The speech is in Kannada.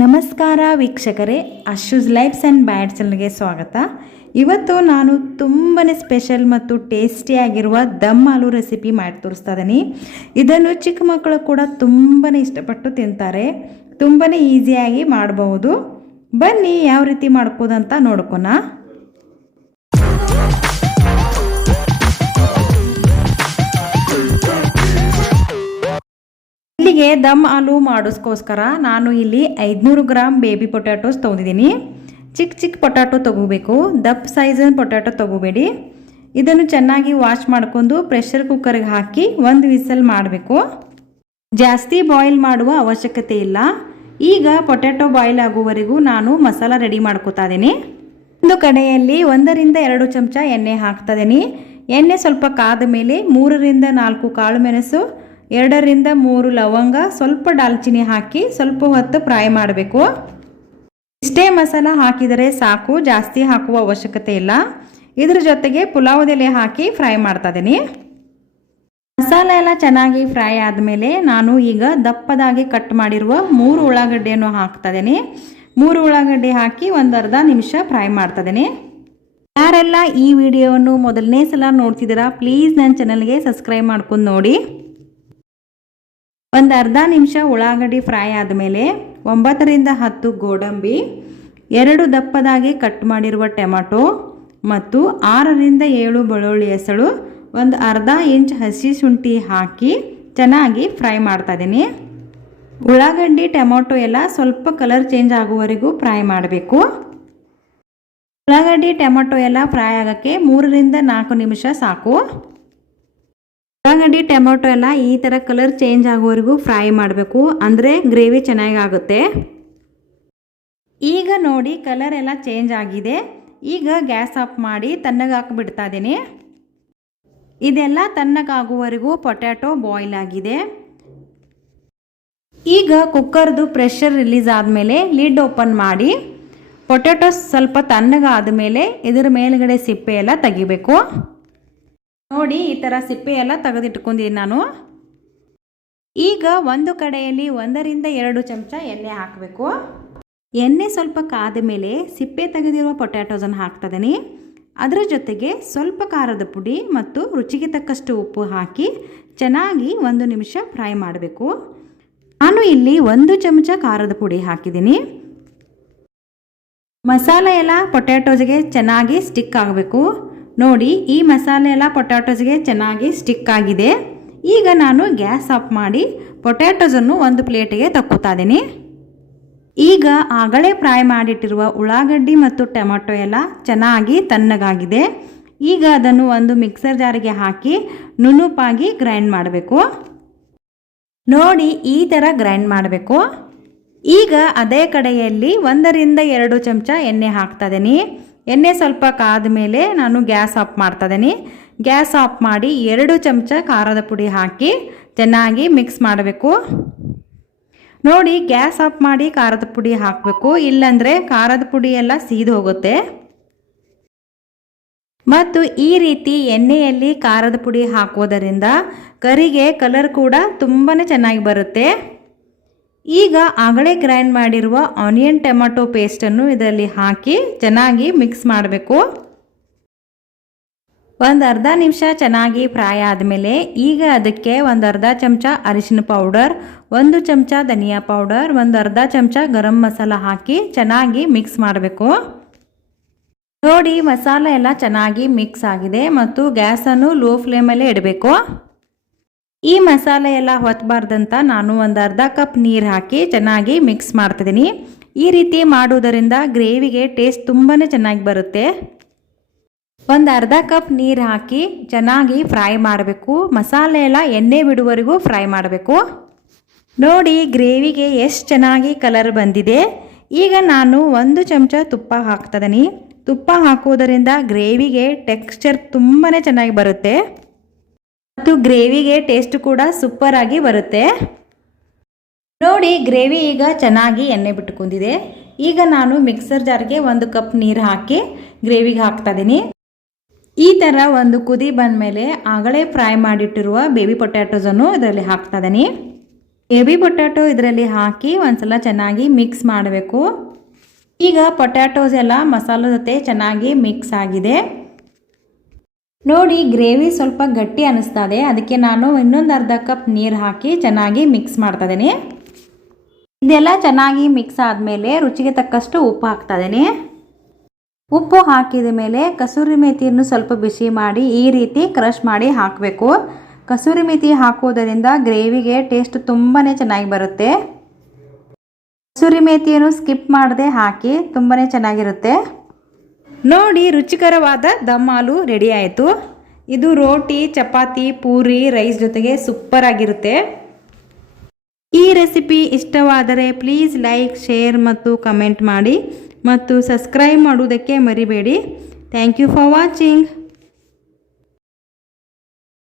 ನಮಸ್ಕಾರ ವೀಕ್ಷಕರೇ, ಅಶ್ಯೂಸ್ ಲೈಫ್ಸ್ ಆ್ಯಂಡ್ ಬ್ಯಾಡ್ ಚಾನಲ್ಗೆ ಸ್ವಾಗತ. ಇವತ್ತು ನಾನು ತುಂಬಾ ಸ್ಪೆಷಲ್ ಮತ್ತು ಟೇಸ್ಟಿಯಾಗಿರುವ ದಮ್ ಆಲೂ ರೆಸಿಪಿ ಮಾಡಿ ತೋರಿಸ್ತಾ ಇದ್ದೀನಿ. ಇದನ್ನು ಚಿಕ್ಕ ಮಕ್ಕಳು ಕೂಡ ತುಂಬಾ ಇಷ್ಟಪಟ್ಟು ತಿಂತಾರೆ. ತುಂಬಾ ಈಸಿಯಾಗಿ ಮಾಡಬಹುದು. ಬನ್ನಿ ಯಾವ ರೀತಿ ಮಾಡ್ಕೋದಂತ ನೋಡ್ಕೊಣ. ಇಲ್ಲಿಗೆ ದಮ್ ಆಲೂ ಮಾಡೋಸ್ಕೋಸ್ಕರ ನಾನು ಇಲ್ಲಿ 500 ಗ್ರಾಮ್ ಬೇಬಿ ಪೊಟ್ಯಾಟೋಸ್ ತೊಗೊಂಡಿದ್ದೀನಿ. ಚಿಕ್ಕ ಪೊಟ್ಯಾಟೊ ತೊಗೋಬೇಕು, ದಪ್ಪ ಸೈಜಿನ ಪೊಟ್ಯಾಟೊ ತೊಗೋಬೇಡಿ. ಇದನ್ನು ಚೆನ್ನಾಗಿ ವಾಶ್ ಮಾಡ್ಕೊಂಡು ಪ್ರೆಷರ್ ಕುಕ್ಕರ್ಗೆ ಹಾಕಿ 1 ವಿಸಲ್ ಮಾಡಬೇಕು. ಜಾಸ್ತಿ ಬಾಯ್ಲ್ ಮಾಡುವ ಅವಶ್ಯಕತೆ ಇಲ್ಲ. ಈಗ ಪೊಟ್ಯಾಟೊ ಬಾಯ್ಲ್ ಆಗುವವರೆಗೂ ನಾನು ಮಸಾಲ ರೆಡಿ ಮಾಡ್ಕೋತಾ ಇದ್ದೀನಿ. ಒಂದು ಕಡೆಯಲ್ಲಿ 1 ರಿಂದ 2 ಚಮಚ ಎಣ್ಣೆ ಹಾಕ್ತಾ ಇದ್ದೀನಿ. ಎಣ್ಣೆ ಸ್ವಲ್ಪ ಕಾದ ಮೇಲೆ 3 ರಿಂದ 4 ಕಾಳು ಮೆಣಸು, 2 ರಿಂದ 3 ಲವಂಗ, ಸ್ವಲ್ಪ ದಾಲ್ಚಿನ್ನಿ ಹಾಕಿ ಸ್ವಲ್ಪ ಹೊತ್ತು ಫ್ರೈ ಮಾಡಬೇಕು. ಇಷ್ಟೇ ಮಸಾಲ ಹಾಕಿದರೆ ಸಾಕು, ಜಾಸ್ತಿ ಹಾಕುವ ಅವಶ್ಯಕತೆ ಇಲ್ಲ. ಇದ್ರ ಜೊತೆಗೆ ಪುಲಾವ್ ಎಲೆ ಹಾಕಿ ಫ್ರೈ ಮಾಡ್ತಾ ಇದ್ದೀನಿ. ಮಸಾಲ ಎಲ್ಲ ಚೆನ್ನಾಗಿ ಫ್ರೈ ಆದಮೇಲೆ ನಾನು ಈಗ ದಪ್ಪದಾಗಿ ಕಟ್ ಮಾಡಿರುವ 3 ಉಳ್ಳಾಗಡ್ಡೆಯನ್ನು ಹಾಕ್ತಾ ಇದ್ದೀನಿ. 3 ಉಳ್ಳಾಗಡ್ಡೆ ಹಾಕಿ ಒಂದು ಅರ್ಧ ನಿಮಿಷ ಫ್ರೈ ಮಾಡ್ತಾ ಇದ್ದೀನಿ. ಯಾರೆಲ್ಲ ಈ ವಿಡಿಯೋವನ್ನು ಮೊದಲನೇ ಸಲ ನೋಡ್ತಿದ್ದೀರಾ, ಪ್ಲೀಸ್ ನನ್ನ ಚಾನಲ್ಗೆ ಸಬ್ಸ್ಕ್ರೈಬ್ ಮಾಡ್ಕೊಂಡು ನೋಡಿ. ಒಂದು ಅರ್ಧ ನಿಮಿಷ ಉಳ್ಳಾಗಡ್ಡಿ ಫ್ರೈ ಆದಮೇಲೆ 9 ರಿಂದ 10 ಗೋಡಂಬಿ, 2 ದಪ್ಪದಾಗಿ ಕಟ್ ಮಾಡಿರುವ ಟೊಮೆಟೊ ಮತ್ತು 6 ರಿಂದ 7 ಬೆಳ್ಳುಳ್ಳಿ ಹೆಸಳು, ಒಂದು ಅರ್ಧ ಇಂಚ್ ಹಸಿ ಶುಂಠಿ ಹಾಕಿ ಚೆನ್ನಾಗಿ ಫ್ರೈ ಮಾಡ್ತಾ ಇದ್ದೀನಿ. ಉಳ್ಳಾಗಡ್ಡಿ ಟೊಮೆಟೊ ಎಲ್ಲ ಸ್ವಲ್ಪ ಕಲರ್ ಚೇಂಜ್ ಆಗುವವರೆಗೂ ಫ್ರೈ ಮಾಡಬೇಕು. ಉಳ್ಳಾಗಡ್ಡಿ ಟೊಮೆಟೊ ಎಲ್ಲ ಫ್ರೈ ಆಗೋಕ್ಕೆ 3 ರಿಂದ 4 ನಿಮಿಷ ಸಾಕು. ಉಳ್ಳಾಗಡ್ಡಿ ಟೊಮೆಟೊ ಎಲ್ಲ ಈ ಥರ ಕಲರ್ ಚೇಂಜ್ ಆಗುವವರೆಗೂ ಫ್ರೈ ಮಾಡಬೇಕು, ಅಂದರೆ ಗ್ರೇವಿ ಚೆನ್ನಾಗಿ ಆಗುತ್ತೆ. ಈಗ ನೋಡಿ ಕಲರ್ ಎಲ್ಲ ಚೇಂಜ್ ಆಗಿದೆ. ಈಗ ಗ್ಯಾಸ್ ಆಫ್ ಮಾಡಿ ತಣ್ಣಗಾಕಿಬಿಡ್ತಾ ಇದ್ದೀನಿ. ಇದೆಲ್ಲ ತಣ್ಣಗಾಗುವವರೆಗೂ ಪೊಟ್ಯಾಟೊ ಬಾಯ್ಲ್ ಆಗಿದೆ. ಈಗ ಕುಕ್ಕರ್ದು ಪ್ರೆಷರ್ ರಿಲೀಸ್ ಆದಮೇಲೆ ಲಿಡ್ ಓಪನ್ ಮಾಡಿ ಪೊಟ್ಯಾಟೊ ಸ್ವಲ್ಪ ತಣ್ಣಗಾದ ಮೇಲೆ ಇದರ ಮೇಲ್ಗಡೆ ಸಿಪ್ಪೆ ಎಲ್ಲ ತೆಗಿಬೇಕು. ನೋಡಿ ಈ ಥರ ಸಿಪ್ಪೆ ಎಲ್ಲ ತೆಗೆದಿಟ್ಕೊಂಡಿದ್ದೀನಿ ನಾನು. ಈಗ ಒಂದು ಕಡೆಯಲ್ಲಿ 1 ರಿಂದ 2 ಚಮಚ ಎಣ್ಣೆ ಹಾಕಬೇಕು. ಎಣ್ಣೆ ಸ್ವಲ್ಪ ಕಾದ ಮೇಲೆ ಸಿಪ್ಪೆ ತೆಗೆದಿರುವ ಪೊಟ್ಯಾಟೋಸನ್ನು ಹಾಕ್ತಾ ಇದ್ದೀನಿ. ಅದರ ಜೊತೆಗೆ ಸ್ವಲ್ಪ ಖಾರದ ಪುಡಿ ಮತ್ತು ರುಚಿಗೆ ತಕ್ಕಷ್ಟು ಉಪ್ಪು ಹಾಕಿ ಚೆನ್ನಾಗಿ 1 ನಿಮಿಷ ಫ್ರೈ ಮಾಡಬೇಕು. ನಾನು ಇಲ್ಲಿ 1 ಚಮಚ ಖಾರದ ಪುಡಿ ಹಾಕಿದ್ದೀನಿ. ಮಸಾಲೆ ಎಲ್ಲ ಪೊಟ್ಯಾಟೋಸ್ಗೆ ಚೆನ್ನಾಗಿ ಸ್ಟಿಕ್ ಆಗಬೇಕು. ನೋಡಿ ಈ ಮಸಾಲೆ ಎಲ್ಲ ಪೊಟ್ಯಾಟೋಸ್ಗೆ ಚೆನ್ನಾಗಿ ಸ್ಟಿಕ್ ಆಗಿದೆ. ಈಗ ನಾನು ಗ್ಯಾಸ್ ಆಫ್ ಮಾಡಿ ಪೊಟ್ಯಾಟೋಸನ್ನು ಒಂದು ಪ್ಲೇಟಿಗೆ ತಕ್ಕೋತಾ ಇದ್ದೀನಿ. ಈಗ ಆಗಲೇ ಫ್ರೈ ಮಾಡಿಟ್ಟಿರುವ ಉಳ್ಳಾಗಡ್ಡಿ ಮತ್ತು ಟೊಮೆಟೊ ಎಲ್ಲ ಚೆನ್ನಾಗಿ ತಣ್ಣಗಾಗಿದೆ. ಈಗ ಅದನ್ನು ಒಂದು ಮಿಕ್ಸರ್ ಜಾರಿಗೆ ಹಾಕಿ ನುಣುಪಾಗಿ ಗ್ರೈಂಡ್ ಮಾಡಬೇಕು. ನೋಡಿ ಈ ಥರ ಗ್ರೈಂಡ್ ಮಾಡಬೇಕು. ಈಗ ಅದೇ ಕಡೆಯಲ್ಲಿ 1 ರಿಂದ 2 ಚಮಚ ಎಣ್ಣೆ ಹಾಕ್ತಾ ಇದ್ದೀನಿ. ಎಣ್ಣೆ ಸ್ವಲ್ಪ ಕಾದ ಮೇಲೆ ನಾನು ಗ್ಯಾಸ್ ಆಫ್ ಮಾಡ್ತಾ ಇದ್ದೀನಿ. ಗ್ಯಾಸ್ ಆಫ್ ಮಾಡಿ 2 ಚಮಚ ಖಾರದ ಪುಡಿ ಹಾಕಿ ಚೆನ್ನಾಗಿ ಮಿಕ್ಸ್ ಮಾಡಬೇಕು. ನೋಡಿ ಗ್ಯಾಸ್ ಆಫ್ ಮಾಡಿ ಖಾರದ ಪುಡಿ ಹಾಕಬೇಕು, ಇಲ್ಲಾಂದರೆ ಖಾರದ ಪುಡಿ ಎಲ್ಲ ಸೀದು ಹೋಗುತ್ತೆ. ಮತ್ತು ಈ ರೀತಿ ಎಣ್ಣೆಯಲ್ಲಿ ಖಾರದ ಪುಡಿ ಹಾಕೋದರಿಂದ ಕರಿಗೆ ಕಲರ್ ಕೂಡ ತುಂಬಾ ಚೆನ್ನಾಗಿ ಬರುತ್ತೆ. ಈಗ ಆಗಲೇ ಗ್ರೈಂಡ್ ಮಾಡಿರುವ ಆನಿಯನ್ ಟೊಮೆಟೊ ಪೇಸ್ಟನ್ನು ಇದರಲ್ಲಿ ಹಾಕಿ ಚೆನ್ನಾಗಿ ಮಿಕ್ಸ್ ಮಾಡಬೇಕು. ಒಂದು ಅರ್ಧ ನಿಮಿಷ ಚೆನ್ನಾಗಿ ಫ್ರೈ ಆದಮೇಲೆ ಈಗ ಅದಕ್ಕೆ ಒಂದು ಅರ್ಧ ಚಮಚ ಅರಿಶಿನ ಪೌಡರ್, 1 ಚಮಚ ಧನಿಯಾ ಪೌಡರ್, ಒಂದು ಅರ್ಧ ಚಮಚ ಗರಂ ಮಸಾಲ ಹಾಕಿ ಚೆನ್ನಾಗಿ ಮಿಕ್ಸ್ ಮಾಡಬೇಕು. ನೋಡಿ ಮಸಾಲ ಎಲ್ಲ ಚೆನ್ನಾಗಿ ಮಿಕ್ಸ್ ಆಗಿದೆ ಮತ್ತು ಗ್ಯಾಸನ್ನು ಲೋ ಫ್ಲೇಮಲ್ಲೇ ಇಡಬೇಕು. ಈ ಮಸಾಲೆ ಎಲ್ಲ ಹೊತ್ತಬಾರ್ದಂತ ನಾನು ಒಂದು ಅರ್ಧ ಕಪ್ ನೀರು ಹಾಕಿ ಚೆನ್ನಾಗಿ ಮಿಕ್ಸ್ ಮಾಡ್ತಿದ್ದೀನಿ. ಈ ರೀತಿ ಮಾಡುವುದರಿಂದ ಗ್ರೇವಿಗೆ ಟೇಸ್ಟ್ ತುಂಬಾ ಚೆನ್ನಾಗಿ ಬರುತ್ತೆ. ಒಂದು ಅರ್ಧ ಕಪ್ ನೀರು ಹಾಕಿ ಚೆನ್ನಾಗಿ ಫ್ರೈ ಮಾಡಬೇಕು. ಮಸಾಲೆ ಎಲ್ಲ ಎಣ್ಣೆ ಬಿಡುವವರೆಗೂ ಫ್ರೈ ಮಾಡಬೇಕು. ನೋಡಿ ಗ್ರೇವಿಗೆ ಎಷ್ಟು ಚೆನ್ನಾಗಿ ಕಲರ್ ಬಂದಿದೆ. ಈಗ ನಾನು 1 ಚಮಚ ತುಪ್ಪ ಹಾಕ್ತಾ ಇದ್ದೀನಿ. ತುಪ್ಪ ಹಾಕೋದರಿಂದ ಗ್ರೇವಿಗೆ ಟೆಕ್ಸ್ಚರ್ ತುಂಬಾ ಚೆನ್ನಾಗಿ ಬರುತ್ತೆ ಮತ್ತು ಗ್ರೇವಿಗೆ ಟೇಸ್ಟ್ ಕೂಡ ಸೂಪರ್ ಆಗಿ ಬರುತ್ತೆ. ನೋಡಿ ಗ್ರೇವಿ ಈಗ ಚೆನ್ನಾಗಿ ಎಣ್ಣೆ ಬಿಟ್ಕೊಂಡಿದೆ. ಈಗ ನಾನು ಮಿಕ್ಸರ್ ಜಾರ್ಗೆ 1 ಕಪ್ ನೀರು ಹಾಕಿ ಗ್ರೇವಿಗೆ ಹಾಕ್ತಾ ಇದ್ದೀನಿ. ಈ ಥರ ಒಂದು ಕುದಿ ಬಂದ ಮೇಲೆ ಆಗಲೇ ಫ್ರೈ ಮಾಡಿಟ್ಟಿರುವ ಬೇಬಿ ಪೊಟ್ಯಾಟೋಸನ್ನು ಇದರಲ್ಲಿ ಹಾಕ್ತಾ ಇದ್ದೀನಿ. ಬೇಬಿ ಪೊಟ್ಯಾಟೊ ಇದರಲ್ಲಿ ಹಾಕಿ ಒಂದ್ಸಲ ಚೆನ್ನಾಗಿ ಮಿಕ್ಸ್ ಮಾಡಬೇಕು. ಈಗ ಪೊಟ್ಯಾಟೋಸ್ ಎಲ್ಲ ಮಸಾಲೆ ಜೊತೆ ಚೆನ್ನಾಗಿ ಮಿಕ್ಸ್ ಆಗಿದೆ. ನೋಡಿ ಗ್ರೇವಿ ಸ್ವಲ್ಪ ಗಟ್ಟಿ ಅನ್ನಿಸ್ತದೆ, ಅದಕ್ಕೆ ನಾನು ಇನ್ನೊಂದು ಅರ್ಧ ಕಪ್ ನೀರು ಹಾಕಿ ಚೆನ್ನಾಗಿ ಮಿಕ್ಸ್ ಮಾಡ್ತಾ ಇದ್ದೀನಿ. ಇದೆಲ್ಲ ಚೆನ್ನಾಗಿ ಮಿಕ್ಸ್ ಆದಮೇಲೆ ರುಚಿಗೆ ತಕ್ಕಷ್ಟು ಉಪ್ಪು ಹಾಕ್ತಾ ಇದ್ದೀನಿ. ಉಪ್ಪು ಹಾಕಿದ ಮೇಲೆ ಕಸೂರಿ ಮೇಥಿಯನ್ನು ಸ್ವಲ್ಪ ಬಿಸಿ ಮಾಡಿ ಈ ರೀತಿ ಕ್ರಷ್ ಮಾಡಿ ಹಾಕಬೇಕು. ಕಸೂರಿ ಮೇಥಿ ಹಾಕೋದರಿಂದ ಗ್ರೇವಿಗೆ ಟೇಸ್ಟ್ ತುಂಬಾ ಚೆನ್ನಾಗಿ ಬರುತ್ತೆ. ಕಸೂರಿ ಮೇಥಿಯನ್ನು ಸ್ಕಿಪ್ ಮಾಡದೆ ಹಾಕಿ ತುಂಬಾ ಚೆನ್ನಾಗಿರುತ್ತೆ. ನೋಡಿ ರುಚಿಕರವಾದ ದಮ್ ಆಲೂ ರೆಡಿ ಆಯಿತು. ಇದು ರೋಟಿ, ಚಪಾತಿ, ಪೂರಿ, ರೈಸ್ ಜೊತೆಗೆ ಸೂಪರ್ ಆಗಿರುತ್ತೆ. ಈ ರೆಸಿಪಿ ಇಷ್ಟವಾದರೆ ಪ್ಲೀಸ್ ಲೈಕ್, ಶೇರ್ ಮತ್ತು ಕಮೆಂಟ್ ಮಾಡಿ ಮತ್ತು ಸಬ್ಸ್ಕ್ರೈಬ್ ಮಾಡುವುದಕ್ಕೆ ಮರಿಬೇಡಿ. Thank you for watching.